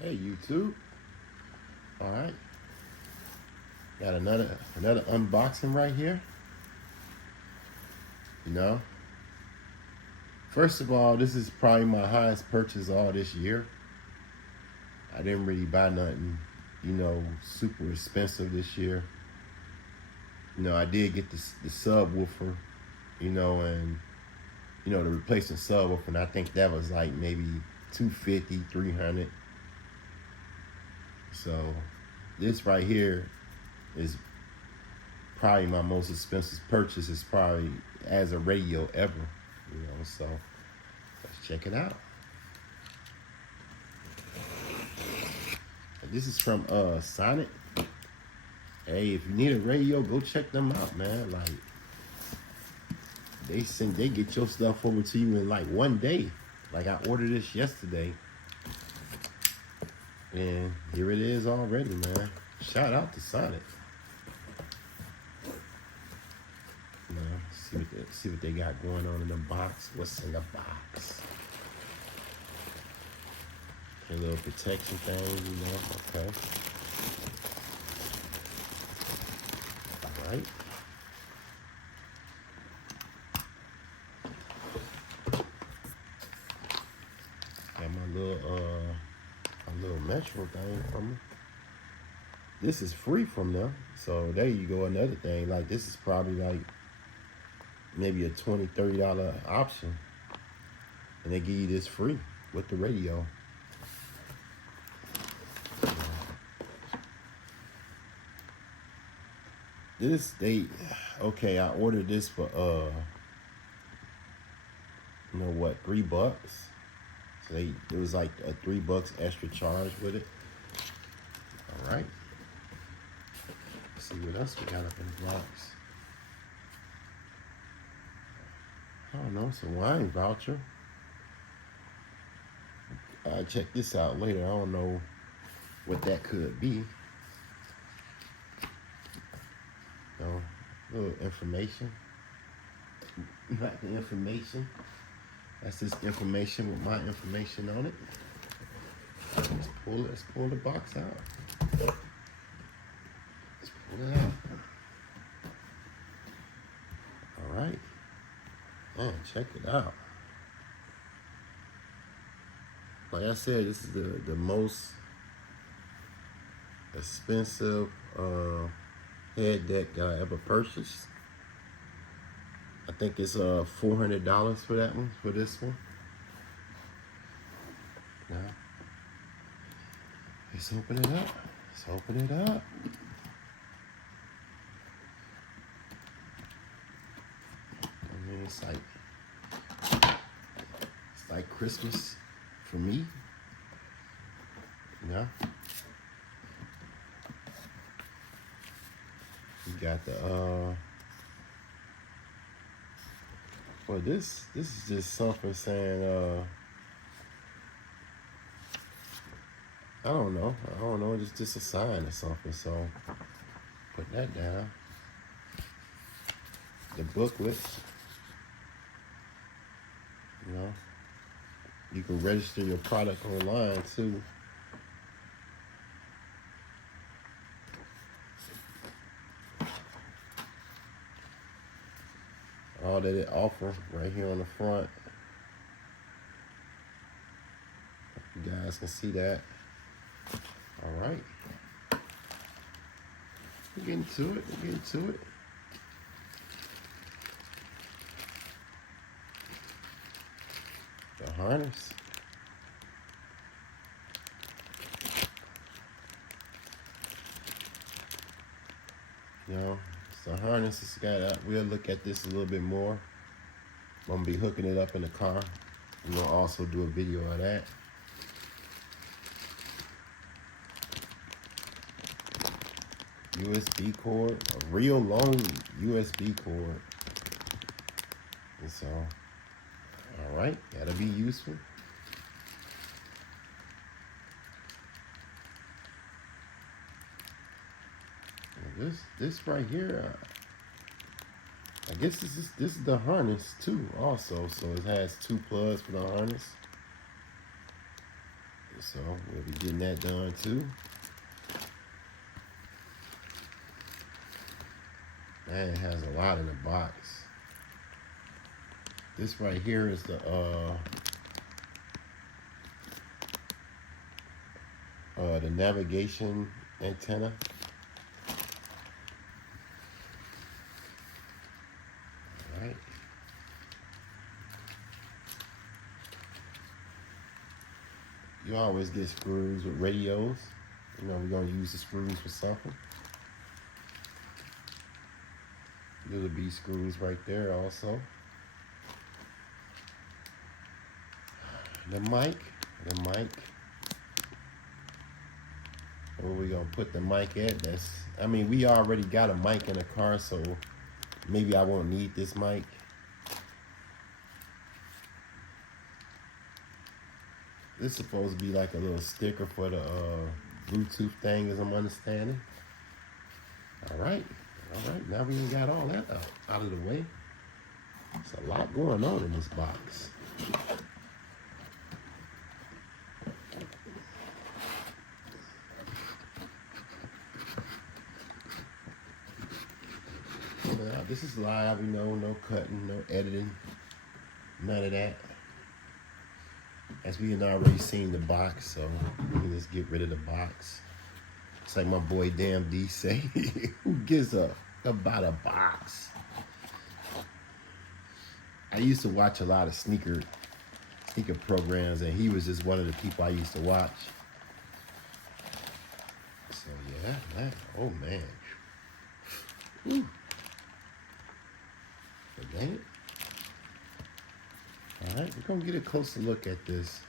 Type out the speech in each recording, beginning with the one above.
Hey YouTube. All right. Got another unboxing right here. You know. First of all, this is probably my highest purchase all this year. I didn't really buy nothing, super expensive this year. I did get the subwoofer, and the replacement subwoofer, and I think that was like maybe 250, 300. So this right here is probably my most expensive purchase. Is probably as a radio ever, so let's check it out. This is from Sonic. Hey, if you need a radio, go check them out, man. Like they get your stuff over to you in like one day. Like I ordered this yesterday, and here it is already, man. Shout out to Sonic. See what they got going on in the box. What's in the box? A little protection thing, okay. All right. Got my little Metro thing from me. This is free from them. So there you go, another thing. Like this is probably like maybe a $20, $30 option. And they give you this free with the radio. I ordered this for $3. So it was like a $3 extra charge with it. All right. Let's see what else we got up in the box. I don't know, it's a wine voucher. I'll check this out later. I don't know what that could be. Little information. Not the information. That's just information with my information on it. Let's pull the box out. Let's pull it out. All right. Man, check it out. Like I said, this is the most expensive head deck that I ever purchased. I think it's $400 for that one, for this one. Now, let's open it up. Let's open it up. I mean, it's like Christmas for me. Yeah. You got the well, this is just something saying I don't know, just a sign or something. So put that down. The booklet, you can register your product online too. All that it offers right here on the front. You guys can see that. All right. We're getting to it. The harness. It's the harness. It's got. We'll look at this a little bit more. I'm gonna be hooking it up in the car. We're gonna also do a video of that. USB cord, a real long USB cord. And so, all right, that'll be useful. This right here, I guess this is the harness too also. So it has 2 plugs for the harness. So we'll be getting that done too. Man, it has a lot in the box. This right here is the navigation antenna. All right. You always get screws with radios. You know, we're gonna use the screws for something. Little B screws right there also. The mic. Where we gonna put the mic at? I mean, we already got a mic in the car, so maybe I won't need this mic. This is supposed to be like a little sticker for the Bluetooth thing, as I'm understanding. All right. Now we got all that out of the way. There's a lot going on in this box. Now, this is live, no cutting, no editing, none of that. As we had already seen the box, so we can just get rid of the box. It's like my boy Damn D say, who gives up about a box? I used to watch a lot of sneaker programs, and he was just one of the people I used to watch. So yeah, man. Oh man. Whew. But dang it. All right, we're gonna get a closer look at this.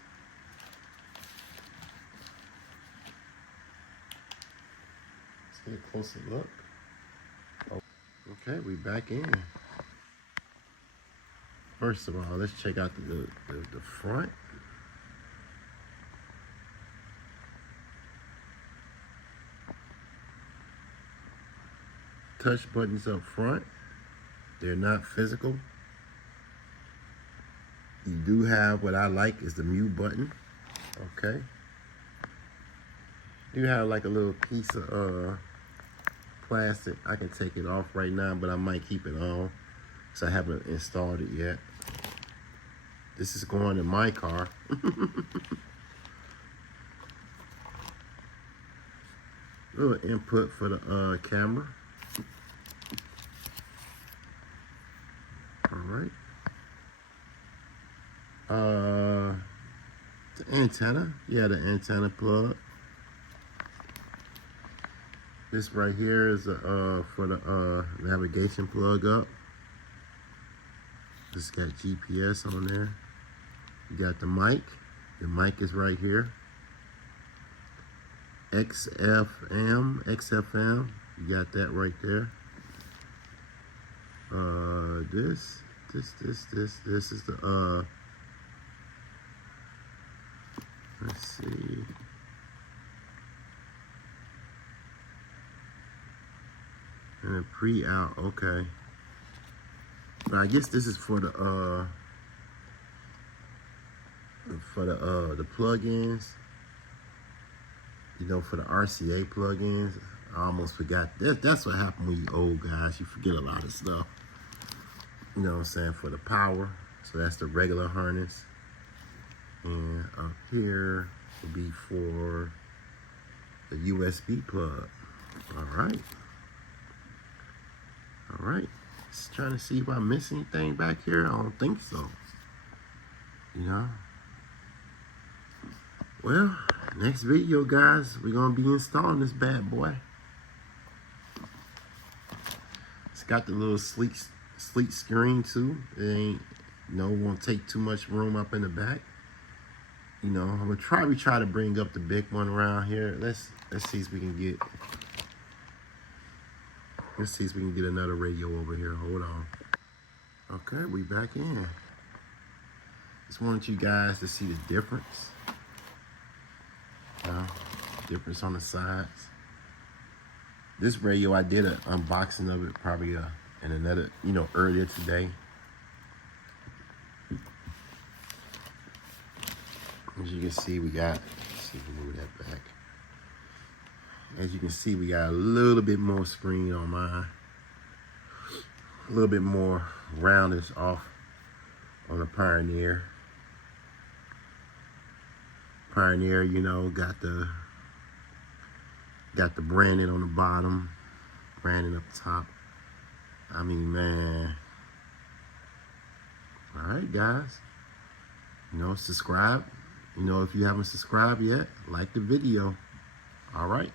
Let's get a closer look. Oh, okay, we back in. First of all, let's check out the front. Touch buttons up front. They're not physical. You do have what I like is the mute button. Okay. You have like a little piece of plastic. I can take it off right now, but I might keep it on, because I haven't installed it yet. This is going in my car. Little input for the camera. All right. The antenna. Yeah, the antenna plug. This right here is for the navigation plug up. This got GPS on there. You got the mic. The mic is right here. XFM. You got that right there. This is the let's see. And a pre-out, okay. But I guess this is for the plugins. You know, for the RCA plugins. I almost forgot. That's what happened when you old guys. You forget a lot of stuff. You know what I'm saying? For the power. So that's the regular harness. And up here will be for the USB plug. All right. All right. Just trying to see if I miss anything back here. I don't think so. You know? Well, next video, guys, we're going to be installing this bad boy. It's got the little sleek screen, too. It ain't, won't take too much room up in the back. You know, I'm going to try to bring up the big one around here. Let's see if we can get... Let's see if we can get another radio over here. Hold on. Okay, we back in. Just wanted you guys to see the difference. Difference on the sides. This radio, I did an unboxing of it probably in another, earlier today. As you can see, we got see, move that back. As you can see, we got a little bit more screen on mine. A little bit more roundness off on the Pioneer. Pioneer, you know, got the branding on the bottom, branding up top. I mean, man. All right, guys. You know, subscribe. You know, if you haven't subscribed yet, like the video. All right.